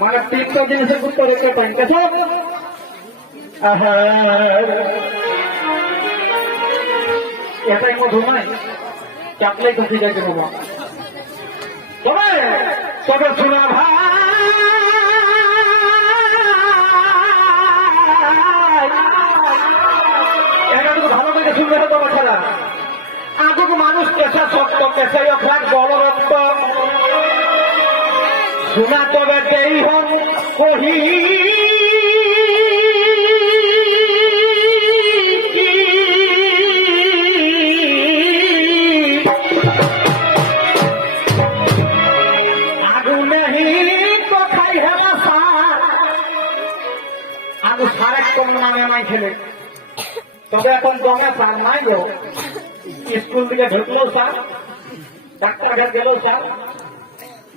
మన peak position గుర్తు రెక్కటం కదా ఆహా এটাই মো ঘুমাই চাপলাই খুশি গেছে ঘুমা ঘুমাই সবে শোনা ভাই। ভালো করে শুনবে তোমার ছাড়া আগুক মানুষ পেশা শক্ত পেশায় অভ্যাস বড় রক্ত শোনা তবে দেই হন কহি। তবে এখন জমে সার নাই স্কুল থেকে ঢুকলো স্যার। ডাক্তার ঘাট গেলেও স্যার।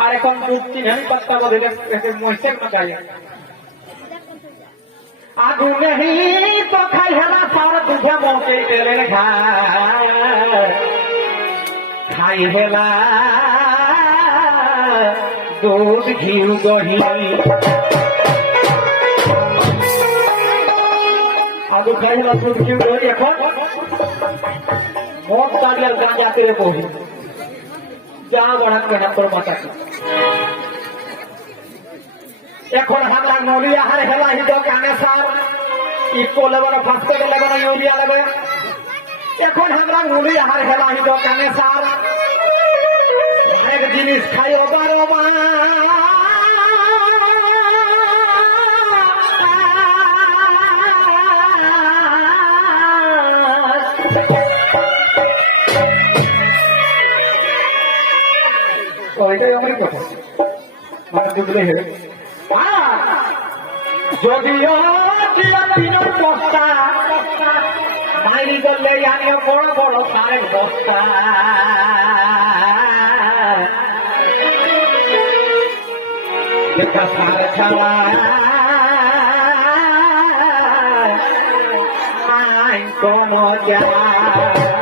আর এখন মুক্তি नहीं पत्ता को देख ऐसे मोस्टर मचाया आगू नहीं तो खाई हला सार तुझे मौके तेरे खाए खाई हला दूध घिउ गही आगू खाई हला दूध घिउ गही এখন মদ কাজের গাঁজাতে রে বহু যা বাড়ান মাতাকে এখন হাতা নলিয়া হার হেলা হিদ কানে সার ইকো লেবেন ফাস্টেক লেবেন ইউরিয়া লেবেন এখন আমরা মুলি আর হেলা হিদ কানে সার। এক জিনিস খাই ওবার ওবার ওইটাই আমার কথা। মানে বুঝলে হেরে যদিও চিরদিন বস্তা মাইরি করলে আনিও বড় বড় সারের বস্তা। দেখা সার ছাড়া কোন জানা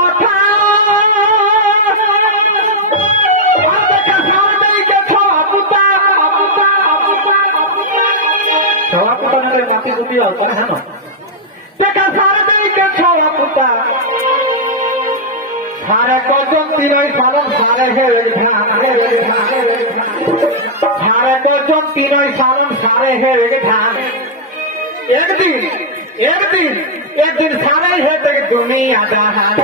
প্রিয় তবে হ্যাঁ দেখা সারবেই কে খাওয়া পুতা। সারে কজন তিনই সারণ সারে হে সারে কজন তিনই সারণ সারে হে একদিন একদিন একদিন সারে হে থেকে দুনিয়া জাহান।